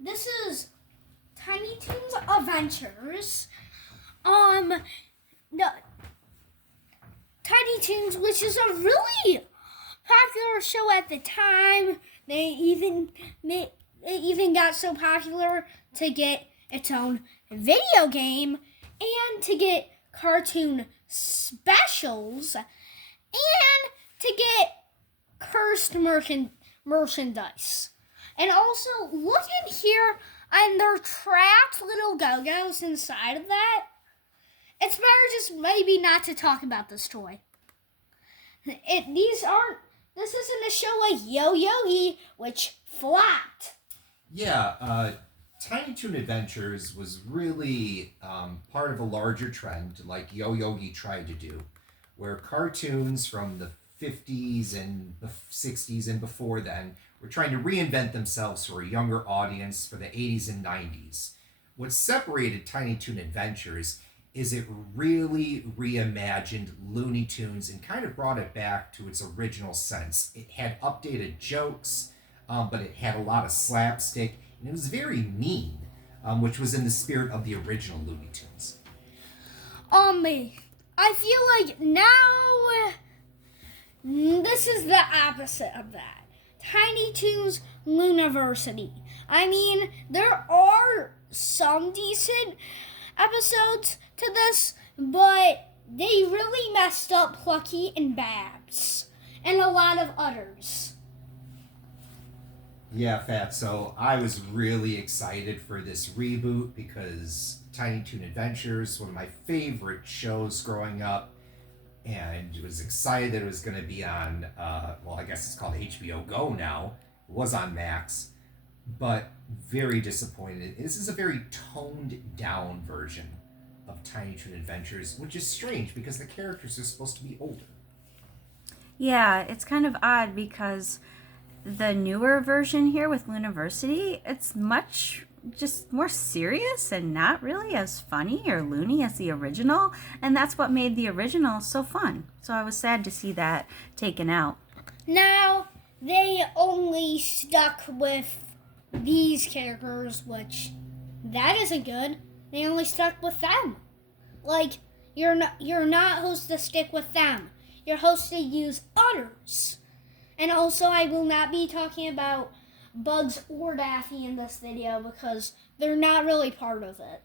this is Tiny Toons Adventures. No, Tiny Toons, which is a really popular show at the time. It even got so popular to get its own video game and to get cartoon specials and to get cursed merchandise. And also, look in here, and they're trapped little go-go's inside of that. It's better just maybe not to talk about this toy. This isn't a show like Yo-Yogi, which flopped. Yeah, Tiny Toon Adventures was really part of a larger trend, like Yo-Yogi tried to do, where cartoons from the 50s and 60s and before then were trying to reinvent themselves for a younger audience for the 80s and 90s. What separated Tiny Toon Adventures is it really reimagined Looney Tunes and kind of brought it back to its original sense. It had updated jokes, but it had a lot of slapstick, and it was very mean, which was in the spirit of the original Looney Tunes. I feel like now this is the opposite of that. Tiny Toons Looniversity. I mean, there are some decent episodes to this, but they really messed up Plucky and Babs and a lot of others. Yeah, Fatso, I was really excited for this reboot because Tiny Toon Adventures, one of my favorite shows growing up, and was excited that it was going to be on, I guess it's called HBO Go now. It was on Max, but very disappointed. This is a very toned down version of Tiny Toon Adventures, which is strange because the characters are supposed to be older. Yeah, it's kind of odd because the newer version here with Looniversity, it's much just more serious and not really as funny or loony as the original, and that's what made the original so fun. So I was sad to see that taken out. Now they only stuck with these characters, which that isn't good. They only stuck with them. Like, you're not supposed to stick with them. You're supposed to use others. And also, I will not be talking about Bugs or Daffy in this video because they're not really part of it.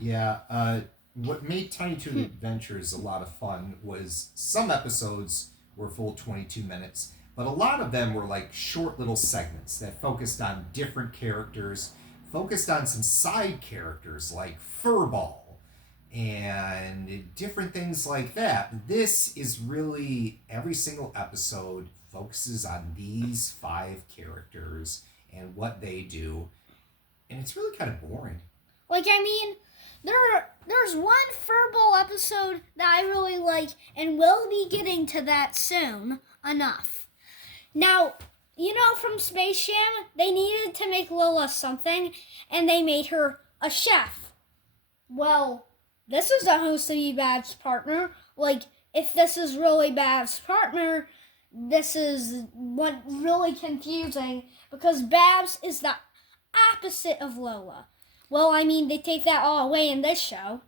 Yeah, what made Tiny Toon Adventures a lot of fun was some episodes were full 22 minutes, but a lot of them were like short little segments that focused on different characters, focused on some side characters like Furball and different things like that. This is really every single episode focuses on these 5 characters and what they do, and it's really kind of boring. Like, I mean, there's one Furball episode that I really like, and we'll be getting to that soon enough. Now, you know, from Space Jam, they needed to make Lola something, and they made her a chef. Well, this is supposed to be Babs' partner. Like, if this is really Babs' partner, this is what really confusing because Babs is the opposite of Lola. Well, I mean, they take that all away in this show.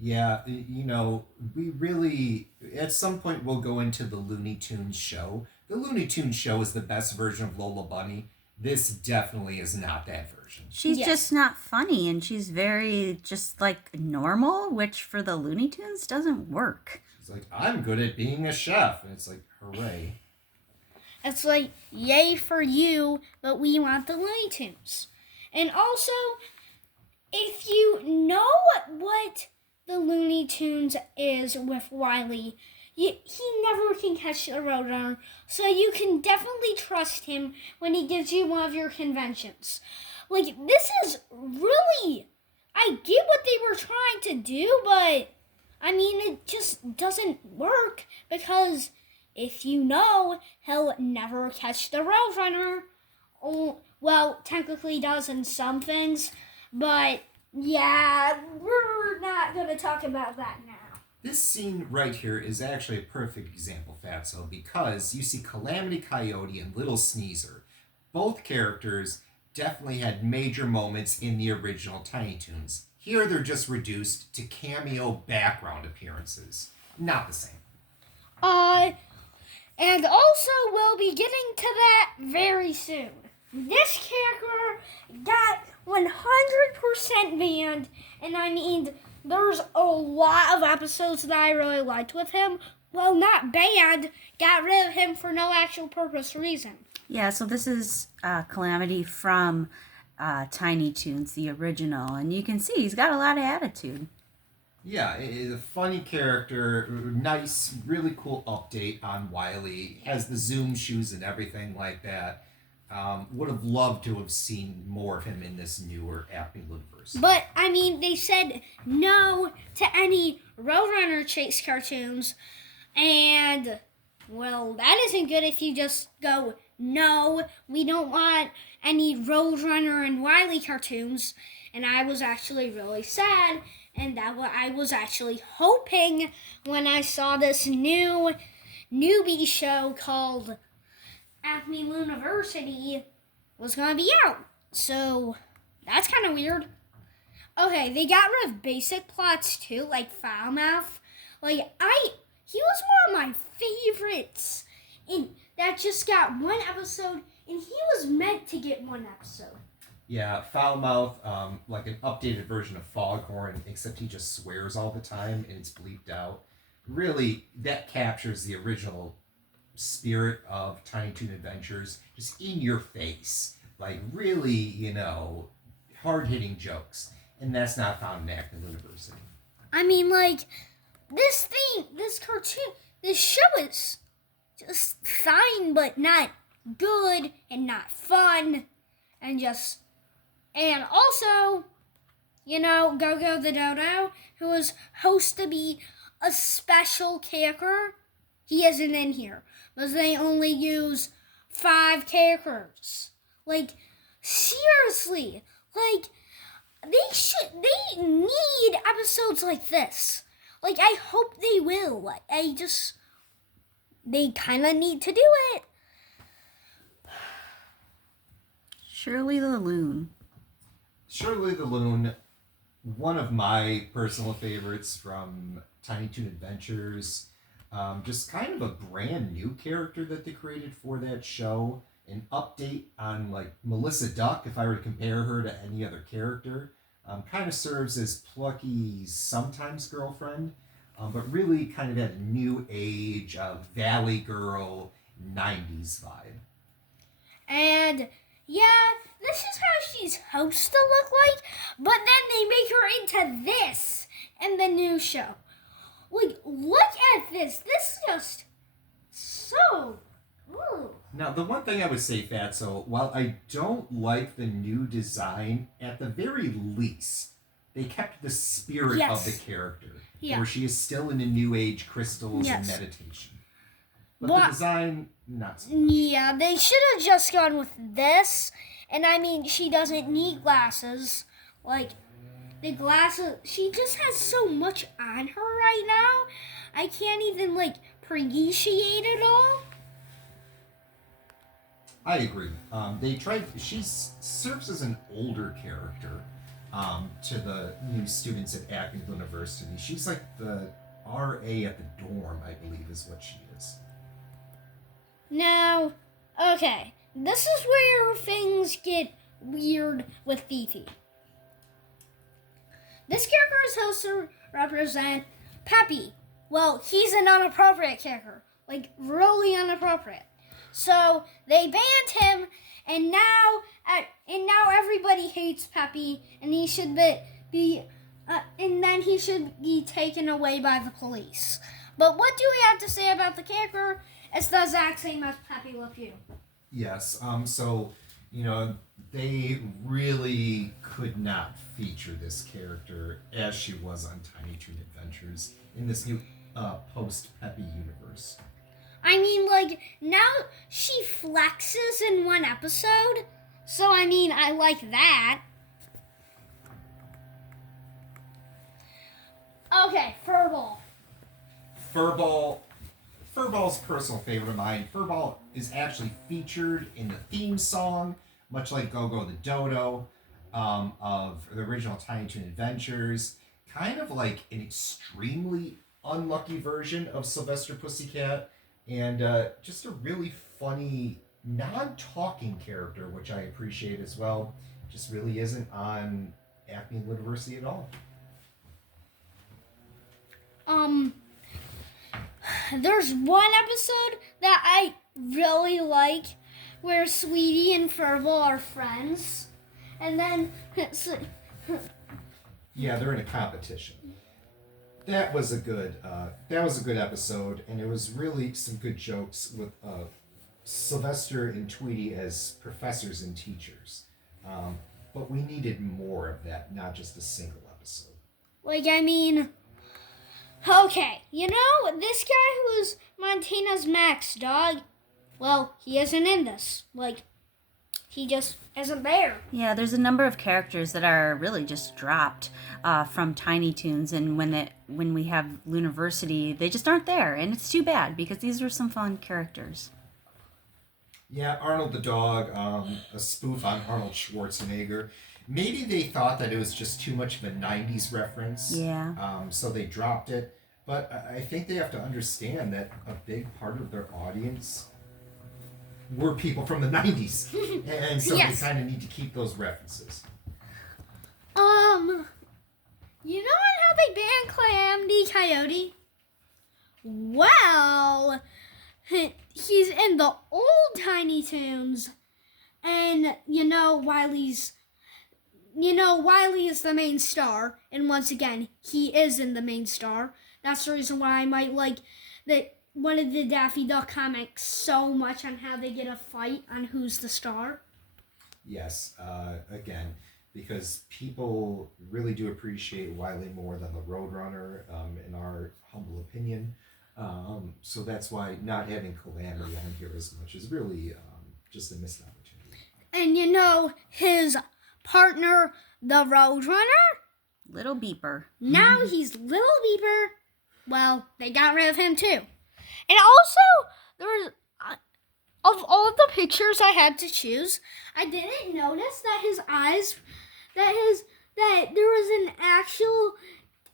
Yeah, you know, we really, at some point we'll go into the Looney Tunes show. The Looney Tunes show is the best version of Lola Bunny. This definitely is not that version. She's just not funny, and she's very just like normal, which for the Looney Tunes doesn't work. She's like, I'm good at being a chef. And it's like, hooray. It's like, yay for you, but we want the Looney Tunes. And also, if you know what the Looney Tunes is with Wiley, he never can catch a roadrunner, so you can definitely trust him when he gives you one of your conventions. Like, this is really, I get what they were trying to do, but I mean, it just doesn't work because if you know, he'll never catch the roadrunner. Oh, well, technically he does in some things, but yeah, we're not going to talk about that now. This scene right here is actually a perfect example, Fatso, because you see Calamity Coyote and Little Sneezer. Both characters definitely had major moments in the original Tiny Toons. Here they're just reduced to cameo background appearances. Not the same. And also we'll be getting to that very soon. This character got 100% banned, and I mean, there's a lot of episodes that I really liked with him. Well, not banned, got rid of him for no actual purpose reason. Yeah, so this is Calamity from Tiny Toons, the original, and you can see he's got a lot of attitude. Yeah, is a funny character, nice, really cool update on Wily, has the Zoom shoes and everything like that. Would have loved to have seen more of him in this newer Acme Looniversity. But, I mean, they said no to any Roadrunner Chase cartoons, and, well, that isn't good if you just go, no, we don't want any Roadrunner and Wily cartoons, and I was actually really sad, and that what I was actually hoping when I saw this new newbie show called Acme Looniversity was gonna be out. So that's kind of weird. Okay, they got rid of basic plots too, like Foulmouth. He was one of my favorites, and that just got one episode, and he was meant to get one episode. Yeah, Foulmouth, like an updated version of Foghorn, except he just swears all the time and it's bleeped out. Really, that captures the original spirit of Tiny Toon Adventures, just in your face. Like, really, hard-hitting jokes. And that's not found in Acme Looniversity. I mean, this cartoon, this show is just fine, but not good and not fun. And also, Go-Go the Dodo, who was supposed to be a special character, he isn't in here. Because they only use 5 characters. Seriously. They need episodes like this. I hope they will. They kind of need to do it. Shirley the Loon. Shirley the Loon, one of my personal favorites from Tiny Toon Adventures. Just kind of a brand new character that they created for that show. An update on Melissa Duck, if I were to compare her to any other character. Kind of serves as Plucky's sometimes girlfriend, but really kind of that new age Valley Girl 90s vibe. And yeah, this is how she's supposed to look like, but then they make her into this in the new show. Look at this. This is just so... Ooh. Now, the one thing I would say, Fatso, while I don't like the new design, at the very least, they kept the spirit of the character, where she is still in the new age crystals and meditation. But the design, not so much. Yeah, they should have just gone with this. And I mean, she doesn't need glasses. The glasses, she just has so much on her right now. I can't even, appreciate it all. I agree. She serves as an older character to the new students at Acme Looniversity. She's like the RA at the dorm, I believe, is what she is. Now, okay, this is where things get weird with Fifi. This character is supposed to represent Peppy. Well, he's an inappropriate character, really inappropriate. So they banned him, and now everybody hates Peppy, and he should and then he should be taken away by the police. But what do we have to say about the character? It's the exact same as Peppy Le Pew. Yes. They really could not feature this character as she was on Tiny Toon Adventures in this new post-Peppy universe. I mean, now she flexes in one episode, so I like that. Okay, Furball. Furball's personal favorite of mine. Furball is actually featured in the theme song much like Go-Go the Dodo of the original Tiny Toon Adventures, kind of like an extremely unlucky version of Sylvester Pussycat, and just a really funny, non-talking character, which I appreciate as well. Just really isn't on Acme Looniversity at all. There's one episode that I really like where Sweetie and Ferville are friends, and then yeah, they're in a competition. That was a good episode, and it was really some good jokes with Sylvester and Tweety as professors and teachers. But we needed more of that, not just a single episode. Okay, this guy who's Montana's Max dog, well, he isn't in this. He just isn't there. Yeah, there's a number of characters that are really just dropped from Tiny Toons, and when we have Looniversity, they just aren't there, and it's too bad because these were some fun characters. Yeah, Arnold the dog, a spoof on Arnold Schwarzenegger. Maybe they thought that it was just too much of a 90s reference. Yeah. So they dropped it. But I think they have to understand that a big part of their audience were people from the 90s. And so Yes. they kind of need to keep those references. You know how they banned Calamity Coyote? Well, he's in the old Tiny Toons, and Wiley is the main star, and once again, he is in the main star. That's the reason why I might like one of the Daffy Duck comics so much on how they get a fight on who's the star. Yes, again, because people really do appreciate Wiley more than the Roadrunner, in our humble opinion. So that's why not having Calamity on here as much is really just a missed opportunity. And his partner, the Roadrunner? Little Beeper. Now he's Little Beeper. Well, they got rid of him too. And also, there was, of all of the pictures I had to choose, I didn't notice that his eyes, that there was an actual,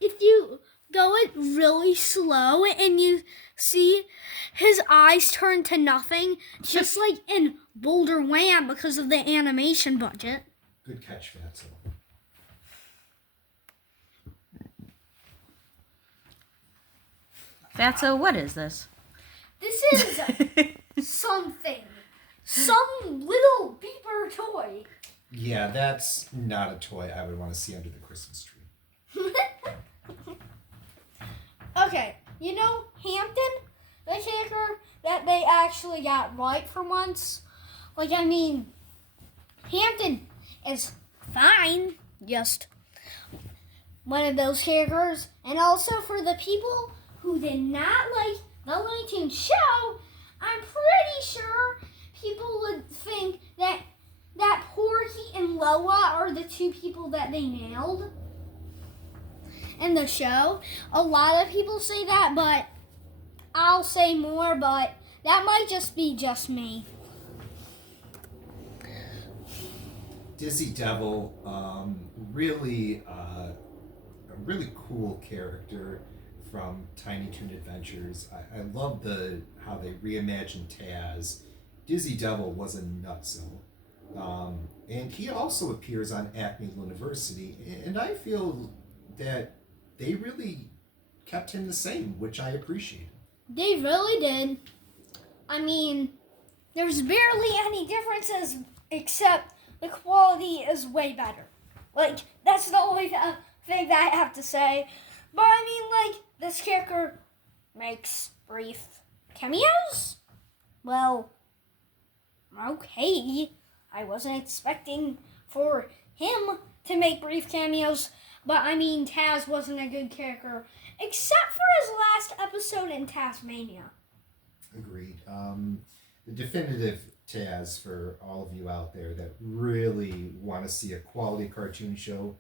if you go it really slow and you see his eyes turn to nothing, just like in Boulder Wham because of the animation budget. Good catch, Fatso. Fatso, what is this? This is something. Some little beeper toy. Yeah, that's not a toy I would want to see under the Christmas tree. Okay, Hampton, the kicker that they actually got right for once. Hampton is fine, just one of those characters. And also for the people who did not like the Looney Tunes show, I'm pretty sure people would think that Porky and Loa are the two people that they nailed in the show. A lot of people say that, but I'll say more, but that might just be just me. Dizzy Devil, really a really cool character from Tiny Toon Adventures. I love how they reimagined Taz. Dizzy Devil was a nutso. And he also appears on Acme Looniversity, and I feel that they really kept him the same, which I appreciate. They really did. There's barely any differences except the quality is way better. That's the only thing that I have to say. But this character makes brief cameos? Well, okay. I wasn't expecting for him to make brief cameos, but Taz wasn't a good character, except for his last episode in Tasmania. Agreed. The definitive Taz, for all of you out there that really want to see a quality cartoon show,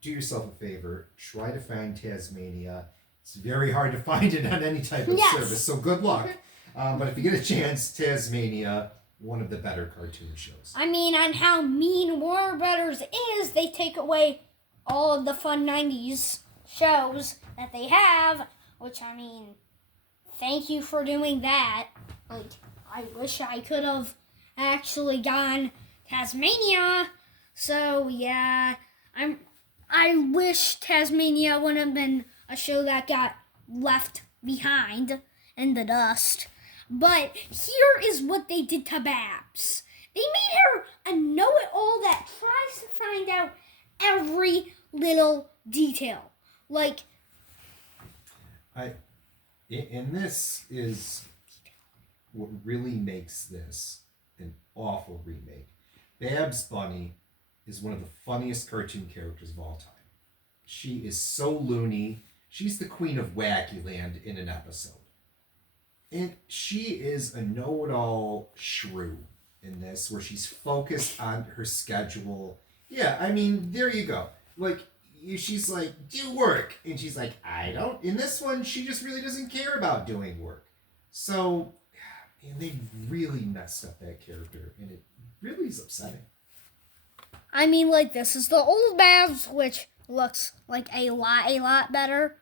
do yourself a favor, try to find Tasmania. It's very hard to find it on any type of service, so good luck. But if you get a chance, Tasmania, one of the better cartoon shows. I mean, on how mean Warner Brothers is, they take away all of the fun 90s shows that they have, which, I mean, thank you for doing that. Like, I wish I could have actually gone Tasmania. So, yeah, I wish Tasmania would have been a show that got left behind in the dust. But here is what they did to Babs. They made her a know-it-all that tries to find out every little detail. Like, and this is what really makes this an awful remake. Babs Bunny is one of the funniest cartoon characters of all time. She is so loony. She's the queen of Wackyland in an episode. And she is a know-it-all shrew in this, where she's focused on her schedule. Yeah, I mean, there you go. Like, she's like, do work. And she's like, I don't. In this one, she just really doesn't care about doing work. So, man, they really messed up that character. And it really is upsetting. I mean, like, this is the old Babs, which looks like a lot better.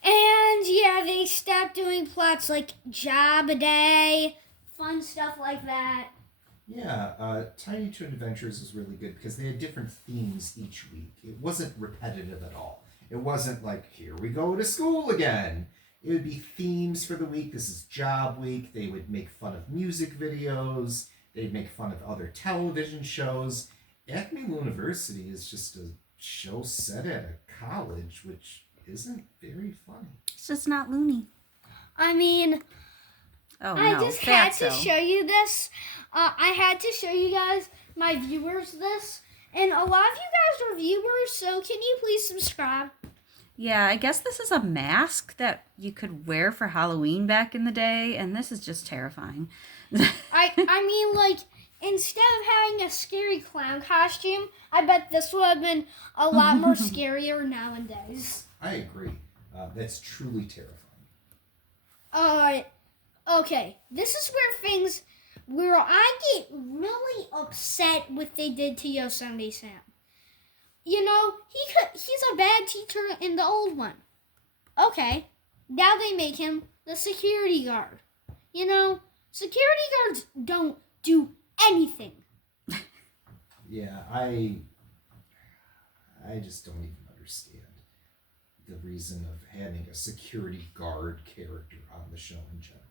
And, yeah, they stopped doing plots like Job a Day, fun stuff like that. Yeah, Tiny Toon Adventures was really good because they had different themes each week. It wasn't repetitive at all. It wasn't like, here we go to school again. It would be themes for the week. This is Job Week. They would make fun of music videos. They'd make fun of other television shows. Acme Looniversity is just a show set at a college, which isn't very funny. It's just not loony. I mean, I just had to show you this. I had to show you guys, my viewers, this. And a lot of you guys are viewers, so can you please subscribe? Yeah, I guess this is a mask that you could wear for Halloween back in the day, and this is just terrifying. I mean, like, instead of having a scary clown costume, I bet this would have been a lot more scarier nowadays. I agree. That's truly terrifying. Okay, this is where I get really upset what they did to Yosemite Sam. You know, he's a bad teacher in the old one. Okay, now they make him the security guard. You know, security guards don't do anything. Yeah, I just don't even understand the reason of having a security guard character on the show in general.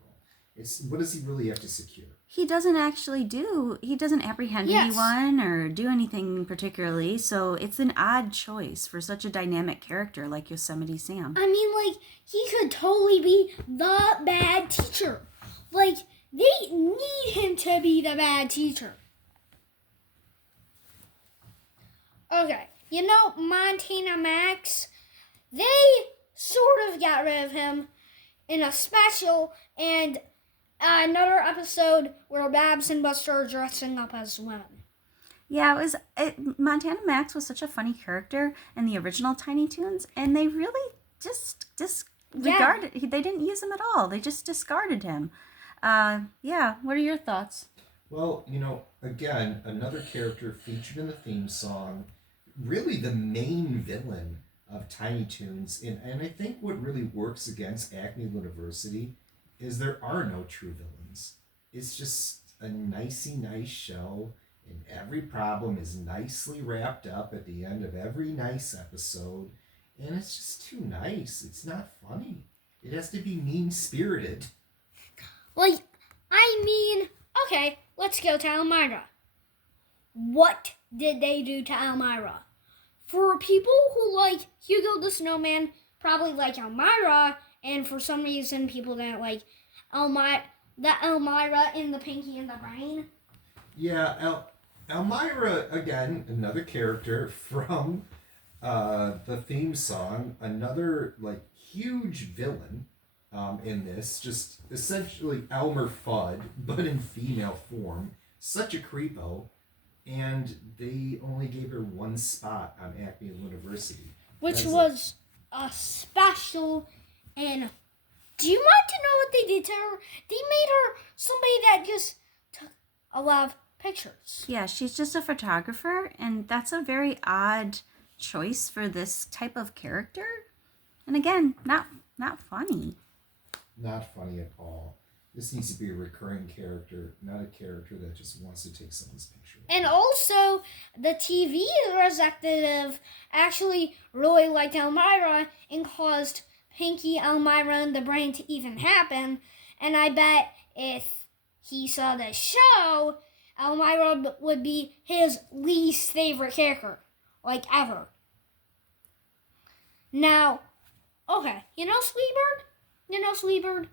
What does he really have to secure? He doesn't apprehend anyone or do anything particularly, so it's an odd choice for such a dynamic character like Yosemite Sam. I mean, like, he could totally be the bad teacher. Like, they need him to be the bad teacher. Okay, you know Montana Max? They sort of got rid of him in a special and another episode where Babs and Buster are dressing up as women. Yeah, Montana Max was such a funny character in the original Tiny Toons, and they really just disregarded. Yeah. They didn't use him at all. They just discarded him. Yeah, what are your thoughts? Well, you know, again, another character featured in the theme song, really the main villain of Tiny Toons, and I think what really works against Acme Looniversity is there are no true villains. It's just a nice show, and every problem is nicely wrapped up at the end of every nice episode, and it's just too nice. It's not funny. It has to be mean-spirited. Like, I mean, okay, let's go to Elmira. What did they do to Elmira? For people who like Hugo the Snowman, probably like Elmira, and for some reason people didn't like Elmira in the Pinky and the Brain. Yeah, Elmira, again, another character from the theme song, another like huge villain in this, just essentially Elmer Fudd, but in female form. Such a creepo. And they only gave her one spot on Acme Looniversity. Which was a special, and do you want to know what they did to her? They made her somebody that just took a lot of pictures. Yeah, she's just a photographer, and that's a very odd choice for this type of character. And again, not funny. Not funny at all. This needs to be a recurring character, not a character that just wants to take someone's picture. And also, the TV executive actually really liked Elmira and caused Pinky, Elmira, and the Brain to even happen. And I bet if he saw the show, Elmira would be his least favorite character, like ever. Now, okay, you know Sweetbird?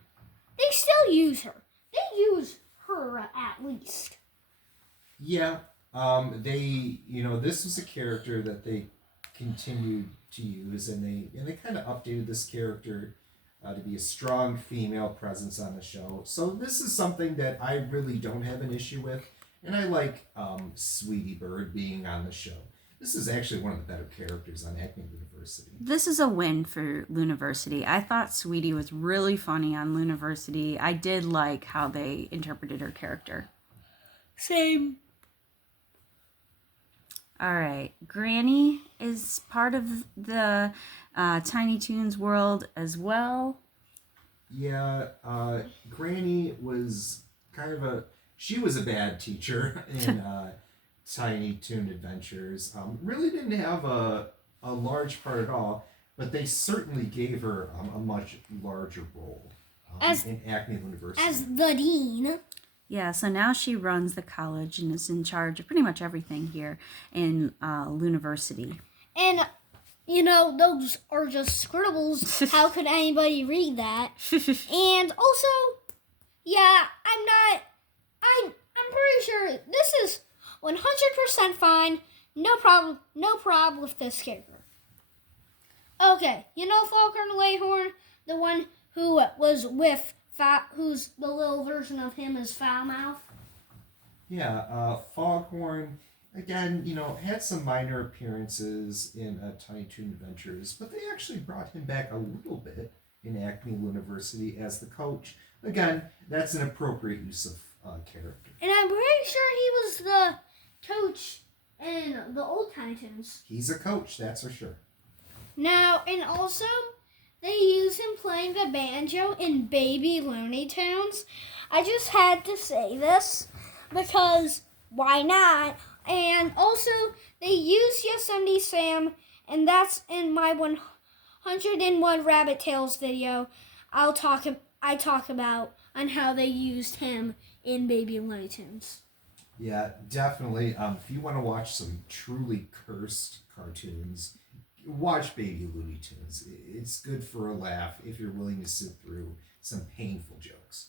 They still use her. They use her at least. Yeah, this was a character that they continued to use, and they kind of updated this character to be a strong female presence on the show. So this is something that I really don't have an issue with, and I like Sweetie Bird being on the show. This is actually one of the better characters on Acme Looniversity. This is a win for Looniversity. I thought Sweetie was really funny on Looniversity. I did like how they interpreted her character. Same. All right, Granny is part of the Tiny Toons world as well. Yeah, Granny was she was a bad teacher in Tiny Toon Adventures. Really didn't have a large part at all, but they certainly gave her a much larger role in Acme Looniversity. As the dean. Yeah, so now she runs the college and is in charge of pretty much everything here in Looniversity. And, those are just scribbles. How could anybody read that? And also, yeah, I'm pretty sure this is 100% fine. No problem with this character. Okay, Falcon Leghorn, the one who was with who's the little version of him is Foulmouth? Yeah, Foghorn, again, had some minor appearances in Tiny Toon Adventures, but they actually brought him back a little bit in Acme Looniversity as the coach. Again, that's an appropriate use of character. And I'm pretty sure he was the coach in the old Tiny Toons. He's a coach, that's for sure. Now, and also, they use him playing the banjo in Baby Looney Tunes. I just had to say this because why not? And also, they use Yosemite Sam, and that's in my 101 Rabbit Tales video. I talk about on how they used him in Baby Looney Tunes. Yeah, definitely. If you want to watch some truly cursed cartoons, watch Baby Looney Tunes. It's good for a laugh if you're willing to sit through some painful jokes.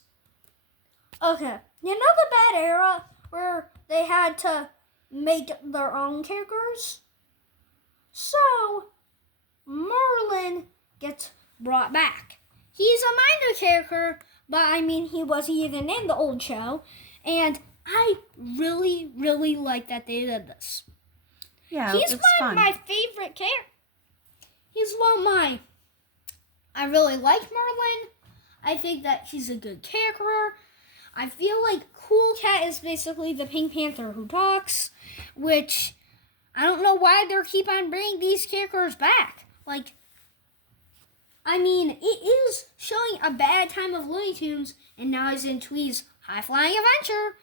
Okay, the bad era where they had to make their own characters? So, Merlin gets brought back. He's a minor character, but he wasn't even in the old show, and I really, really like that they did this. Yeah, he's one of my favorite characters. He's one of my... I really like Merlin. I think that he's a good character. I feel like Cool Cat is basically the Pink Panther who talks, which I don't know why they keep on bringing these characters back. It is showing a bad time of Looney Tunes, and now he's in Twee's High Flying Adventure.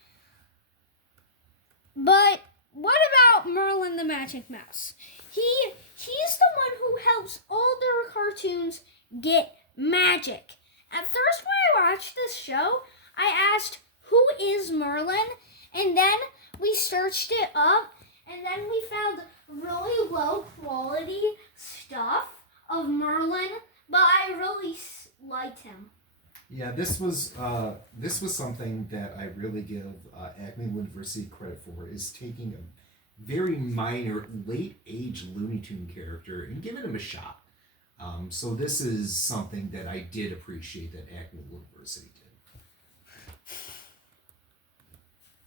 But what about Merlin the Magic Mouse? He's the one who helps all the cartoons get magic. At first, when I watched this show, I asked, who is Merlin? And then we searched it up, and then we found really low quality stuff of Merlin, but I really liked him. Yeah, this was something that I really give Acme Looniversity credit for, is taking a very minor, late-age Looney Tune character and giving him a shot. So this is something that I did appreciate that Acme Looniversity did.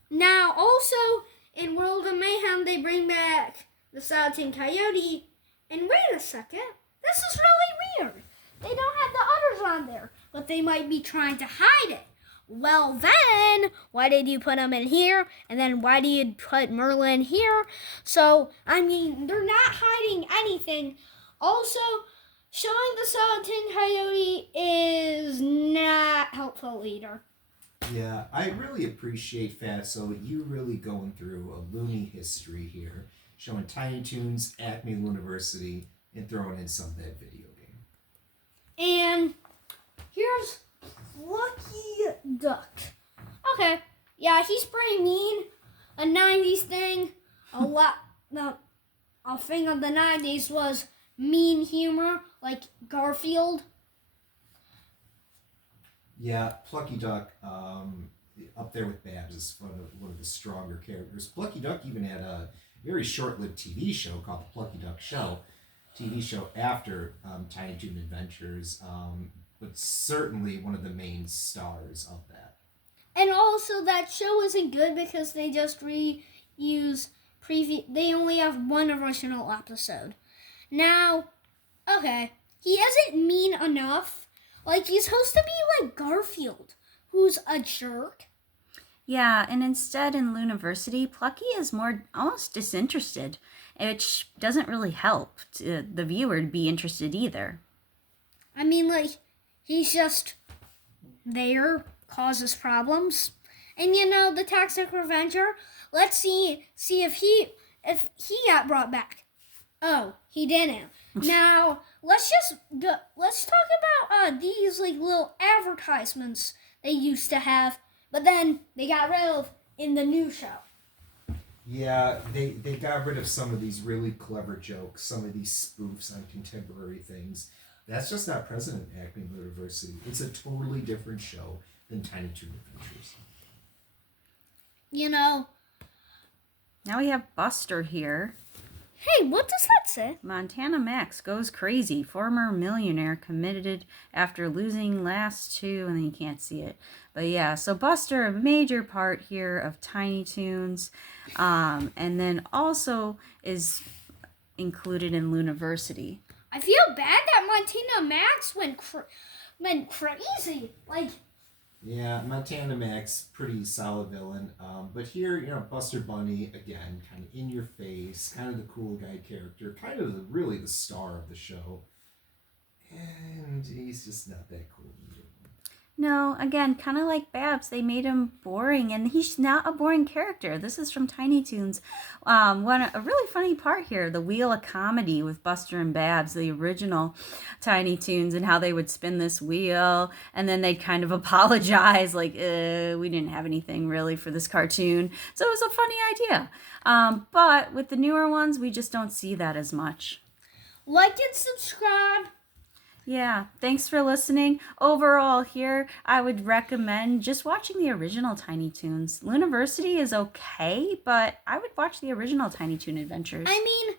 Now, also, in World of Mayhem, they bring back the Salatin Coyote. And wait a second, this is really weird. They don't have the others on there, but they might be trying to hide it. well then, why did you put him in here? And then why do you put Merlin here? So, I mean, they're not hiding anything. Also, showing the skeleton coyote is not helpful either. Yeah, I really appreciate Fatso, you really going through a Looney history here, showing Tiny Toons, Acme Looniversity, and throwing in some of that video game. And here's Lucky Duck. Okay, yeah, he's pretty mean. A 90s thing. A thing of the 90s was mean humor, like Garfield. Yeah, Plucky Duck, up there with Babs, is one of the stronger characters. Plucky Duck even had a very short-lived TV show called The Plucky Duck Show. TV show after Tiny Toon Adventures, but certainly one of the main stars of that. And also, that show isn't good because they just reuse they only have one original episode. Now, okay, he isn't mean enough. Like, he's supposed to be like Garfield, who's a jerk. Yeah, and instead in Looniversity, Plucky is more almost disinterested, which doesn't really help the viewer to be interested either. I mean, like, he's just there, causes problems. And the Toxic Revenger, let's see if he got brought back. Oh, he didn't. Now, let's talk about these like little advertisements they used to have, but then they got rid of in the new show. Yeah, they got rid of some of these really clever jokes, some of these spoofs on contemporary things. That's just not present in Acme University. It's a totally different show than Tiny Toon Adventures. Now we have Buster here. Hey, what does that say? Montana Max goes crazy. Former millionaire committed after losing last two, and then you can't see it. But yeah, so Buster, a major part here of Tiny Toons, and then also is included in Looniversity. I feel bad that Montana Max went crazy. Like, yeah, Montana Max, pretty solid villain. But here, Buster Bunny, again, kind of in your face, kind of the cool guy character, kind of really the star of the show. And he's just not that cool. No, again, kind of like Babs, they made him boring, and he's not a boring character. This is from Tiny Toons. A really funny part here, the Wheel of Comedy with Buster and Babs, the original Tiny Toons, and how they would spin this wheel, and then they'd kind of apologize, like, we didn't have anything really for this cartoon. So it was a funny idea. But with the newer ones, we just don't see that as much. Like and subscribe. Yeah, thanks for listening. Overall here, I would recommend just watching the original Tiny Toons. Looniversity is okay, but I would watch the original Tiny Toon Adventures. I mean,